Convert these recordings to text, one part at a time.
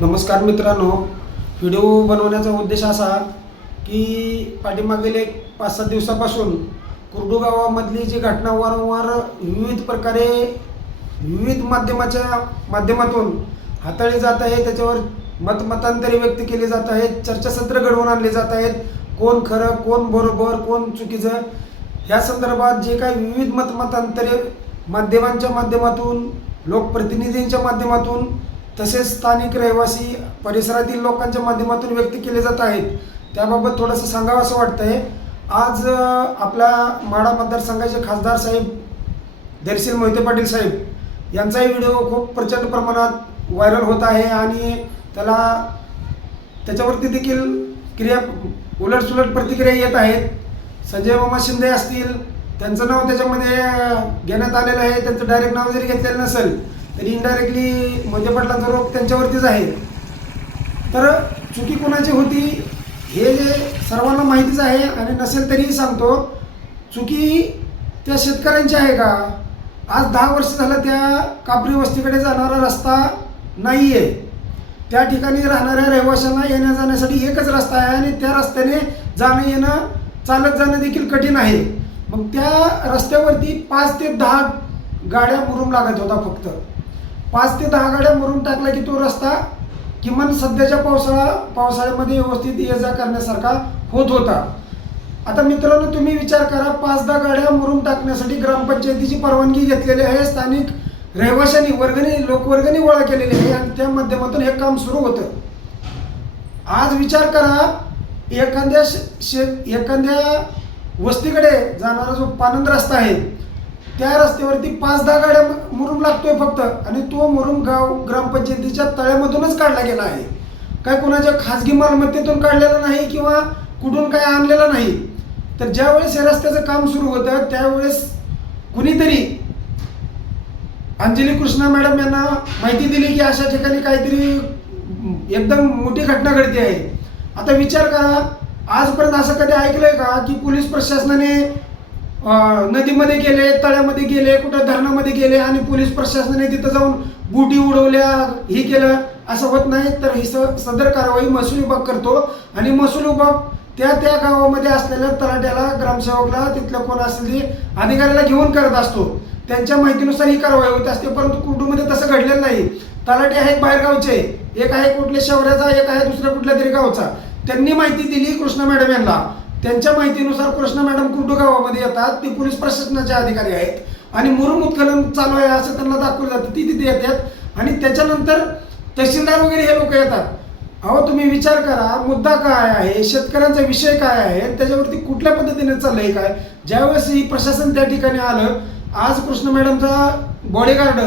नमस्कार मित्रांनो. व्हिडिओ बनवण्याचा उद्देश असा की पाठीमागील एक पाच सात दिवसापासून कुर्डू गावामधली जी घटना वारंवार विविध प्रकारे विविध माध्यमाच्या माध्यमातून हाताळली जात आहे त्याच्यावर मतमतांतरे व्यक्त केले जात आहेत चर्चासत्र घडवून आणले जात आहेत. कोण खरं कोण बरोबर कोण चुकीचं ह्या संदर्भात जे काही विविध मतमतांतरे माध्यमांच्या माध्यमातून लोकप्रतिनिधींच्या माध्यमातून तसेच स्थानिक रहिवासी परिसरातील लोकांच्या माध्यमातून व्यक्त केले जात आहेत. त्याबाबत थोडंसं सांगावं असं वाटतंय. आज आपल्या माडा मतदारसंघाचे खासदार साहेब दर्शील मोहिते पाटील साहेब यांचाही व्हिडिओ खूप प्रचंड प्रमाणात व्हायरल होत आहे आणि त्याला त्याच्यावरती देखील क्रिया उलटसुलट प्रतिक्रिया येत आहेत. संजय मामा शिंदे असतील त्यांचं नाव त्याच्यामध्ये घेण्यात आलेलं आहे. त्यांचं डायरेक्ट नाव जरी घेतलेलं नसेल तरी इनडायरेक्टली मोहिते पाटलांचा रोग त्यांच्यावरतीच आहे. तर चुकी कोणाची होती हे जे सर्वांना माहितीच आहे आणि नसेल तरीही सांगतो चुकी त्या शेतकऱ्यांची आहे का? आज दहा वर्ष झालं त्या कापरी वस्तीकडे जाणारा रस्ता नाही आहे त्या ठिकाणी राहणाऱ्या रहिवाशांना येण्या जाण्यासाठी एकच रस्ता आहे आणि त्या रस्त्याने जाणं येणं चालत जाणं देखील कठीण आहे. मग त्या रस्त्यावरती पाच ते दहा गाड्या मुरूम लागत होता फक्त. पाच ते दहा गाड्या मरून टाकला की तो रस्ता किमान सध्याच्या पावसाळा पावसाळ्यामध्ये व्यवस्थित ये जा करण्यासारखा होत होता. आता मित्रांनो तुम्ही विचार करा पाच दहा गाड्या मरून टाकण्यासाठी ग्रामपंचायतीची परवानगी घेतलेली आहे स्थानिक रहिवाशांनी वर्गणी लोकवर्गणी गोळा केलेली आहे आणि त्या माध्यमातून हे काम सुरू होतं. आज विचार करा एखाद्या शे शे- एखाद्या वस्तीकडे जाणारा जो पानंद रस्ता आहे त्या रस्त्यावरती पाच दहा गाड्या मुरुम लागतोय फक्त. आणि तो मुरुम गाव ग्रामपंचायतीच्या तळ्यामधूनच काढला गेला आहे. काय कोणाच्या खाजगी मालमत्तेतून काढलेला नाही किंवा कुठून काय आणलेलं नाही? तर ज्यावेळेस हे रस्त्याचं काम सुरू होतं त्यावेळेस कुणीतरी अंजली कृष्णा मॅडम यांना माहिती दिली की अशा ठिकाणी काहीतरी एकदम मोठी घटना घडते आहे. आता विचार करा आजपर्यंत असं कधी ऐकलंय का की पोलीस प्रशासनाने नदीमध्ये गेले तळ्यामध्ये गेले कुठं धरणामध्ये गेले आणि पोलीस प्रशासनाने तिथं जाऊन बुटी उडवल्या हे केलं असं होत नाही. तर ही स- सदर कारवाई महसूल विभाग करतो. आणि महसूल विभाग त्या त्या गावामध्ये असलेल्या तलाट्याला ग्रामसेवकला तिथल्या कोण असेल ते अधिकाऱ्याला घेऊन करत असतो. त्यांच्या माहितीनुसार ही कारवाई होत असते परंतु कुटुंबमध्ये तसं घडलेलं नाही. तलाटे आहेत बाहेरगावचे. एक आहे कुठल्या शहराचा एक आहे दुसऱ्या कुठल्या तरी गावचा. त्यांनी माहिती दिली कृष्णा मॅडम यांना. त्यांच्या माहितीनुसार कृष्णा मॅडम कुर्डू गावामध्ये येतात. ते पोलीस प्रशासनाचे अधिकारी आहेत. आणि मुरुम उत्खनन चालू आहे असं त्यांना दाखवलं जातं. ती तिथे येतात. आणि त्याच्यानंतर तहसीलदार वगैरे हे लोक येतात. अहो तुम्ही विचार करा मुद्दा काय आहे? शेतकऱ्यांचा विषय काय आहे? त्याच्यावरती कुठल्या पद्धतीने चाललंय काय? ज्यावेळेस ही प्रशासन त्या ठिकाणी आलं आज कृष्ण मॅडमचा बॉडीगार्ड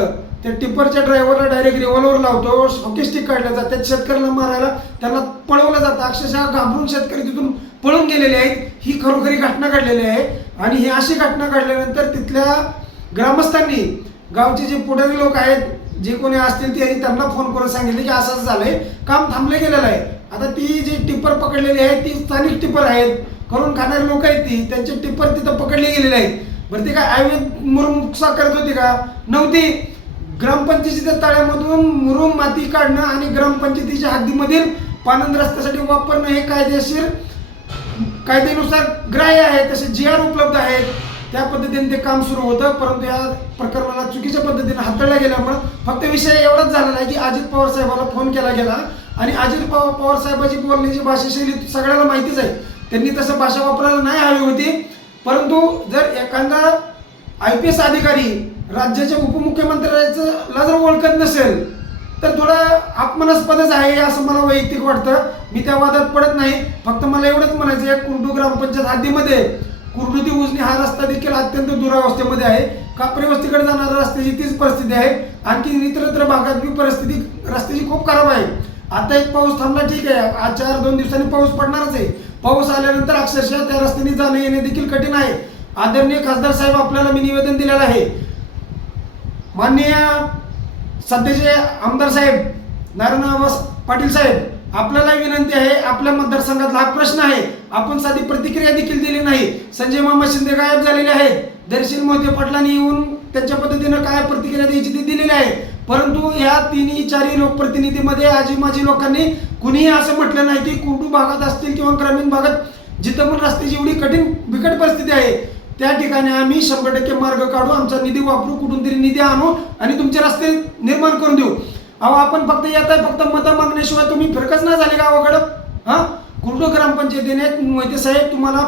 त्या टिप्परच्या ड्रायव्हरला डायरेक्ट रिव्हॉल्वर लावतो हॉकी स्टिक काढल्या जातात. शेतकऱ्यांना मारायला त्यांना पळवलं जातं. अक्षरशः घाबरून शेतकरी तिथून पळून गेलेले आहेत ही खरोखरी घटना घडलेली आहे. आणि ही अशी घटना घडल्यानंतर तिथल्या ग्रामस्थांनी गावचे जे पुढारी लोक आहेत जे कोणी असतील ते त्यांना फोन करून सांगितले की असं असं झालंय काम थांबलं गेलेलं आहे. आता ती जी टिप्पर पकडलेली आहे ती स्थानिक टिप्पर आहेत. करून खाणारे लोक आहेत ती त्यांचे टिप्पर तिथं पकडले गेलेले आहेत. बरं ते काय आयुर्वेद मुरुमसा करत होती का? नव्हती. ग्रामपंचायतीच्या तळ्यामधून मुरुम माती काढणं आणि ग्रामपंचायतीच्या हद्दीमधील पानंद रस्त्यासाठी वापरणं हे कायदेशीर कायद्यानुसार ग्राह्य आहे तसे जी आर उपलब्ध आहेत. त्या पद्धतीने ते काम सुरू होतं परंतु या प्रकरणाला चुकीच्या पद्धतीने हाताळल्या गेल्यामुळं फक्त विषय एवढाच झालेला आहे की अजित पवार साहेबाला फोन केला गेला. आणि अजित पवार पवार साहेबाची बोलण्याची भाषाशैली सगळ्याला माहितीच आहे. त्यांनी तसं भाषा वापरायला नाही हवी होती. परंतु जर एखादा आय पी एस अधिकारी राज्याच्या उपमुख्यमंत्र्याचं ला जर ओळखत नसेल तर थोडं अपमानास्पदच आहे असं मला वैयक्तिक वाटतं. मी त्या वादात पडत नाही. फक्त मला एवढंच म्हणायचं आहे कुर्डू ग्रामपंचायत हद्दीमध्ये कुर्डू ती उजनी हा रस्ता देखील अत्यंत दुरावस्थेमध्ये आहे. कापरी वस्तीकडे जाणाऱ्या रस्त्याची तीच परिस्थिती आहे. आणखी इतरत्र भागात बी परिस्थिती रस्त्याची खूप खराब आहे. आता एक पाऊस थांबला ठीक आहे. आज चार दोन दिवसांनी पाऊस पडणारच आहे. पाऊस आल्यानंतर अक्षरशः त्या रस्त्याने जाणं येणे देखील कठीण आहे. आदरणीय खासदार साहेब आपल्याला मी निवेदन दिलेलं आहे. माननीय सध्याचे आमदार साहेब नारायण पाटील साहेब आपल्याला विनंती आहे आपल्या मतदारसंघातला हा प्रश्न आहे. आपण साधी प्रतिक्रिया देखील दिली नाही. संजय मामा शिंदे गायब झालेले आहेत. दर्शील मोहिते पाटलांनी येऊन त्यांच्या पद्धतीनं काय प्रतिक्रिया द्यायची ती दिलेली आहे. परंतु या तिन्ही चारही लोकप्रतिनिधीमध्ये आजी माजी लोकांनी कुणीही असं म्हटलं नाही की कुटू भागात असतील किंवा ग्रामीण भागात जिथं पण रस्त्याची एवढी कठीण बिकट परिस्थिती आहे त्या ठिकाणी आम्ही शंभर टक्के मार्ग काढू आमचा निधी वापरू कुठून तरी निधी आणू आणि तुमचे रस्ते निर्माण करून देऊ. अहो आपण फक्त येत आहे फक्त मतं मागण्याशिवाय तुम्ही फिरकच नाही झाले गावाकडं हा? कुर्डू ग्रामपंचायतीने मोहिते साहेब तुम्हाला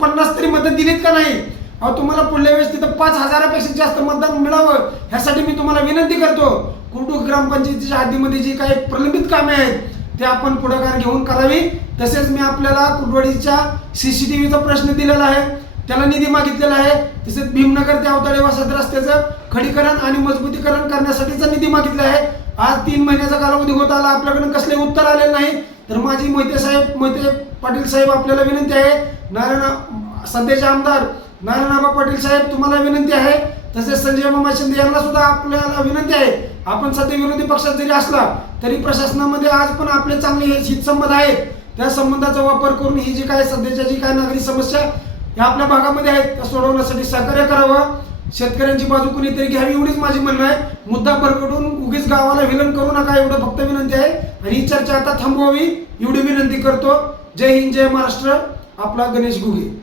पन्नास तरी मतं दिलीत का नाही? अहो तुम्हाला पुढल्या वेळेस तिथं पाच हजारापेक्षा जास्त मतदान मिळावं ह्यासाठी मी तुम्हाला विनंती करतो. कुर्डू ग्रामपंचायतीच्या हद्दीमध्ये जी काही प्रलंबित कामे आहेत ते आपण पुढाकार घेऊन करावी. तसेच मी आपल्याला कुटवाडीच्या सीसीटीव्हीचा प्रश्न दिलेला आहे. त्याला निधी मागितलेला आहे. तसेच भीमनगर ते अवताडे वसाहत रस्त्याचं खडीकरण आणि मजबूतीकरण करण्यासाठीचा निधी मागितला आहे. आज तीन महिन्याचा कालावधी होत आला. आपल्याकडून कसले उत्तर आलेलं नाही. तर माझी मोहिते साहेब मोहिते पाटील साहेब आपल्याला विनंती आहे. नारायण सध्याचे आमदार नारायणआबा पाटील साहेब तुम्हाला विनंती आहे. तसेच संजय मामा शिंदे यांना सुद्धा आपल्याला विनंती आहे. आपण सध्या विरोधी पक्षात जरी असला तरी प्रशासनामध्ये आज पण आपले चांगले हे हितसंबंध आहेत. त्या संबंधाचा वापर करून ही जी काय सध्याच्या जी काय नागरी समस्या ह्या आपल्या भागामध्ये आहेत त्या सोडवण्यासाठी सहकार्य करावं. शेतकऱ्यांची बाजू कुणीतरी घ्यावी एवढीच माझी म्हणणं आहे. मुद्दा बरकडून उगीच गावाला विलन करू नका एवढं फक्त विनंती आहे. आणि ही चर्चा आता थांबवावी एवढी विनंती करतो. जय हिंद जय महाराष्ट्र. आपला गणेश गुगे